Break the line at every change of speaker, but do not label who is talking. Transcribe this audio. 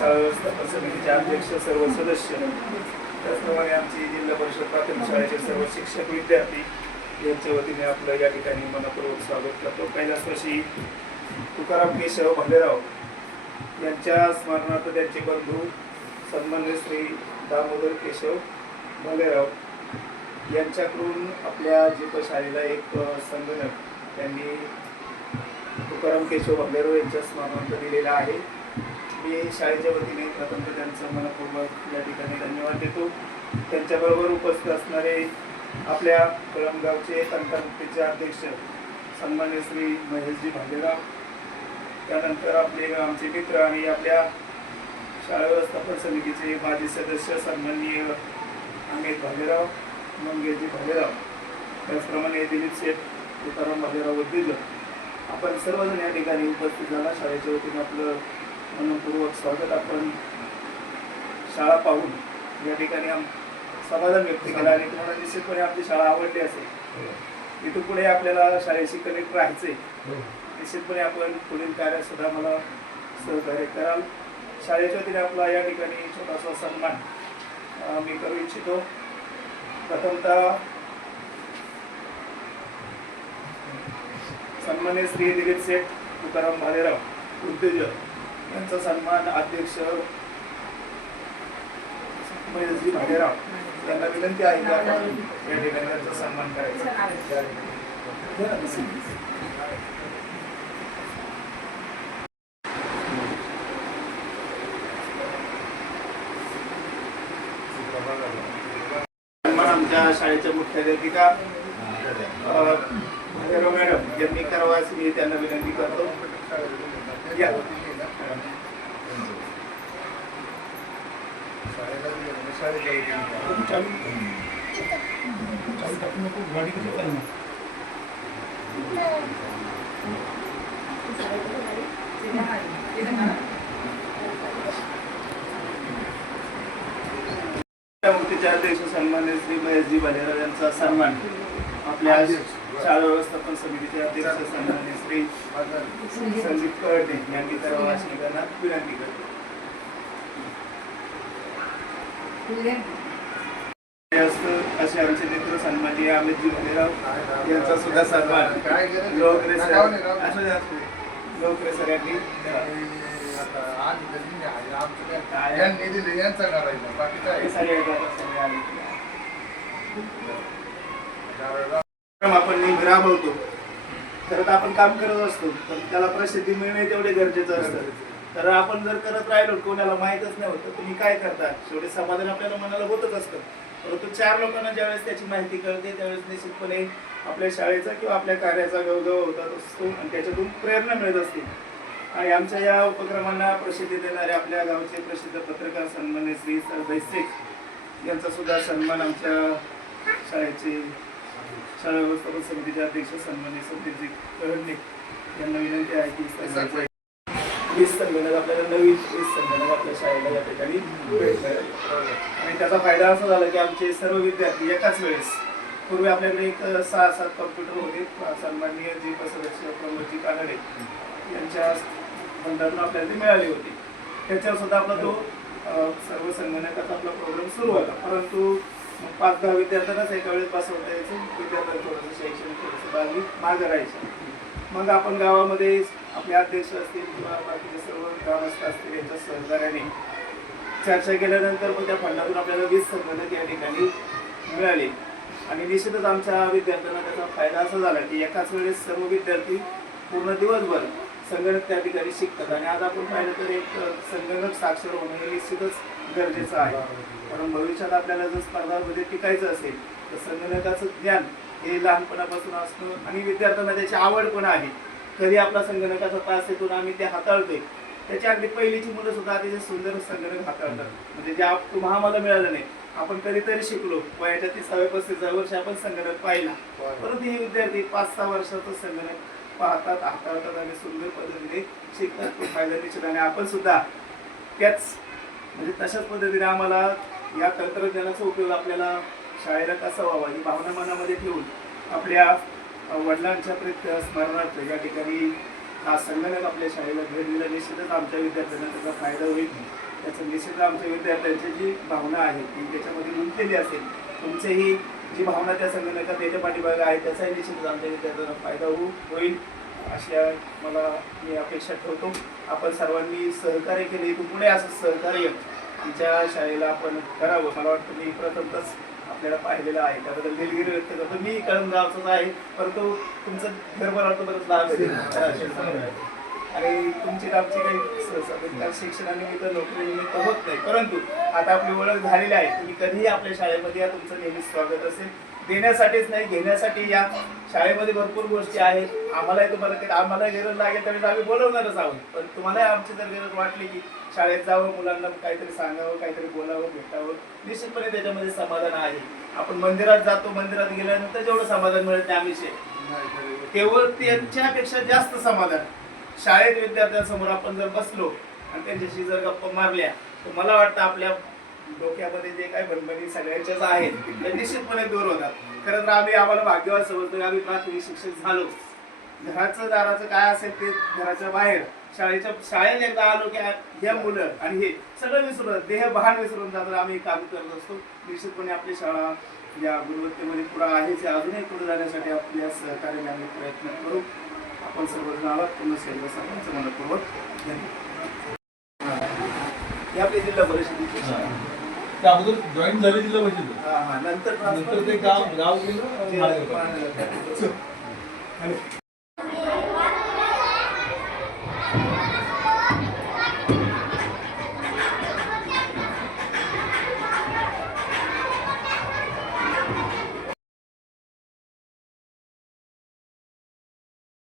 शाळा व्यवस्थापन समितीचे अध्यक्ष सर्व सदस्य. त्याचप्रमाणे आमची जिल्हा परिषद प्राथमिक शाळेचे सर्व शिक्षक विद्यार्थी यांच्या वतीने आपलं या ठिकाणी मनपूर्वक स्वागत करतो. पहिल्याच वर्षी तुकाराम केशव भालेराव यांच्या स्मरणार्थ त्यांचे बंधू सन्मान्य श्री दामोदर केशव भालेराव यांच्याकडून आपल्या जीप शाळेला एक संगणक त्यांनी तुकाराम केशव भालेराव यांच्या स्मरणार्थ दिलेला आहे. मी शाळेच्या वतीने प्रथमतः त्यांचं मनपूर्वक या ठिकाणी धन्यवाद देतो. त्यांच्याबरोबर उपस्थित असणारे आपल्या कळमगावचे तंटामुक्तीचे अध्यक्ष सन्मान्य श्री महेशजी भालेराव त्यानंतर आपले आमचे मित्र आणि आपल्या शाळा व्यवस्थापन समितीचे माजी सदस्य सन्माननीय अमित भालेराव मंगेशजी भालेराव त्याचप्रमाणे दिलीप शेठ तुकाराम भालेराव उद्दिल आपण सर्वजण या ठिकाणी उपस्थित झाला. शाळेच्या वतीने आपलं मनपूर्वक स्वागत आपण शाळा पाहून. या ठिकाणी आम समाधान व्यक्त केलं आणि तुम्हाला निश्चितपणे आपली शाळा आवडली असेल. इथून पुढे आपल्याला शाळेशी कनेक्ट राहायचे निश्चितपणे आपण पुढील कार्यात सुद्धा मला सहकार्य कराल. शाळेच्या वतीने आपला या ठिकाणी छोटासा सन्मान मी करू इच्छितो. प्रथमतः सन्मान्य श्री दिलीप शेठ तुकाराम भालेराव उद्योजक. यांचा सन्मान अध्यक्ष महेशजी भालेराव यांना विनंती आहे की आपण या ठिकाणी त्यांचा सन्मान करायचा. आमच्या शाळेच्या मुख्याध्यापिका मॅडम यांनी करावास मी त्यांना विनंती करतो. या. मुक्तीचे अध्यक्ष सन्मान्य श्री महेशजी भालेराव यांचा सन्मान आपल्या शाळा व्यवस्थापन समितीचे अध्यक्ष सन्मान्य श्री संदीप कळटे यांनी करावा वाचनिकांना विनंती करतो. असं असे आमचे मित्र सन्माननीय अमितजी भालेराव यांचा सुद्धा सन्मान. लोकरे सर. लोकरे सर यांनी.
यांचा
हे सगळे. कार्यक्रम आपण नेहमी राबवतो. खरं तर आपण काम करत असतो पण त्याला प्रसिद्धी मिळणे तेवढे गरजेचं असतं. तर आपण जर करत राहिलो कोणाला माहीतच नाही होतं तुम्ही काय करता? शेवटी समाधान आपल्याला मनाला होतच असतं. परंतु चार लोकांना ज्यावेळेस त्याची माहिती कळते त्यावेळेस निश्चितपणे आपल्या शाळेचा किंवा आपल्या कार्याचा गवगव होतात असतो आणि त्याच्यातून प्रेरणा मिळत असते. आणि आमच्या या उपक्रमांना प्रसिद्धी देणारे आपल्या गावचे प्रसिद्ध पत्रकार सन्मान्य श्री सरदाई यांचा सुद्धा सन्मान आमच्या शाळेचे शाळा व्यवस्थापन समितीचे अध्यक्ष सन्मान्य संदीपजी कळणे यांना विनंती आहे की वीस संगणक आपल्याला नवीन वीस संगणक आपल्या शाळेला या ठिकाणी आणि त्याचा फायदा असा झाला की आमचे सर्व विद्यार्थी एकाच वेळेस पूर्वी आपल्याकडे एक सहा सात कॉम्प्युटर होते. सन्माननीय जी सदस्य प्रमोदजी कानडे यांच्या मंडळातून आपल्याला ती मिळाली होती. त्याच्यावर सुद्धा आपला तो सर्व संगणकाचा आपला प्रोग्राम सुरू होता. परंतु पाच दहा विद्यार्थ्यांनाच एका वेळेस बसवता यायचं. विद्यार्थ्यांना थोडंसं शैक्षणिक थोडंसं बाजू मागं राहायचं. मग आपण गावामध्ये आपले अध्यक्ष असतील किंवा बाकीचे सर्व ग्रामस्थ असतील यांच्या सहकार्याने चर्चा केल्यानंतर मग त्या फंडातून आपल्याला वीज संगणक या ठिकाणी मिळाले. आणि निश्चितच आमच्या विद्यार्थ्यांना त्याचा फायदा असा झाला की एकाच वेळेस सर्व विद्यार्थी पूर्ण दिवसभर संगणक त्या ठिकाणी शिकतात. आणि आज आपण पाहिलं तर एक संगणक साक्षर होणं हे निश्चितच गरजेचं आहे. कारण भविष्यात आपल्याला जर स्पर्धामध्ये टिकायचं असेल तर संगणकाचं ज्ञान हे लहानपणापासून असणं आणि विद्यार्थ्यांना त्याची आवड पण आहे. कधी आपला संगणकाचा तास येतो आम्ही ते हाताळतोय. त्याच्या अगदी पहिलीची मुलं सुद्धा अतिशय सुंदर संगणक हाताळतात. म्हणजे जे तुम्हा आम्हाला मिळालं नाही. आपण कधीतरी शिकलो. वयाच्या तिसाव्या पस्तीसाव्या वर्षी आपण संगणक पाहिला. परंतु हे विद्यार्थी पाच सहा वर्षाचं संगणक पाहतात हाताळतात आणि सुंदर पद्धतीने शिकतात तो फायदा निश्चित आणि आपण सुद्धा त्याच म्हणजे तशाच पद्धतीने आम्हाला या तंत्रज्ञानाचा उपयोग आपल्याला शाळेला कसा व्हावा ही भावना मनामध्ये ठेवून आपल्या वडिलांच्या प्रित स्मरणार्थ या ठिकाणी हा संगणक आपल्या शाळेला भेट दिला निश्चितच आमच्या विद्यार्थ्यांना त्याचा फायदा होईल. त्याचं निश्चित आमच्या विद्यार्थ्यांची जी भावना आहे ती त्याच्यामध्ये गुंतलेली असेल. तुमचीही जी भावना त्या संगणकात त्याच्या पाठीमागे आहे त्याचाही निश्चितच आमच्या विद्यार्थ्यांना फायदा होऊ होईल. अशी मला मी अपेक्षा ठेवतो. आपण सर्वांनी सहकार्य केले इथून पुढे असं सहकार्य आमच्या शाळेला आपण करावं. मला वाटतं मी प्रथमतच आपल्याला पाहिलेलं आहे. त्याबद्दल दिलगिरी व्यक्त करतो. मी कळमगावचाच आहे परंतु तुमचं घर मला वाटतं बरंच लाभ आहे. आणि तुमची आमची काही म्हणजे शिक्षणानिमित्त नोकरीनिमित्त होत नाही. परंतु आता आपली ओळख झालेली आहे. तुम्ही कधीही आपल्या शाळेमध्ये या. तुमचं नेहमी स्वागत असेल. देण्यासाठीच नाही घेण्यासाठी या. शाळेमध्ये भरपूर गोष्टी आहेत. आम्हालाही तुम्हाला काही आम्हाला गरज लागेल त्यावेळेस आम्ही बोलवणारच आहोत. पण तुम्हालाही आमची जर गरज वाटली की शाळेत जावं मुलांना काहीतरी सांगावं काहीतरी बोलावं भेटावं निश्चितपणे त्याच्यामध्ये समाधान आहे. आपण मंदिरात जातो. मंदिरात गेल्यानंतर जेवढं समाधान मिळत नाही आम्ही शे- केवळ त्यांच्यापेक्षा जास्त समाधान. शाळेत विद्यार्थ्यांसमोर आपण जर बसलो आणि त्यांच्याशी जर गप्पा मारल्या तर मला वाटतं आपल्या डोक्यामध्ये जे काही बनबणी सगळ्यांच्याच आहेत त्या निश्चितपणे दूर होतात. खरं तर आम्ही आम्हाला भाग्यवान समजतो आम्ही प्राथमिक शिक्षक झालो. घराचं दाराचं काय असेल ते घराच्या बाहेर शाळेच्या शाळेत एकदा आलो की ह्या मुलं आणि हे सगळं विसरून देह भान विसरून जातात आम्ही काम करत असतो. निश्चितपणे आपली शाळा या गुणवत्तेमध्ये पुढे आहे आहे. अजूनही पुढे जाण्यासाठी आपल्या सहकार्याने आम्ही प्रयत्न करू. आपण सर्वजण आलात. पूर्ण सेल सर्वांचं मनपूर्वक आपली जिल्हा परिषदेची
त्या अगोदर जॉईन झाले जिल्हा परिषद
नंतर
नंतर ते गाव गाव गेलं
आणि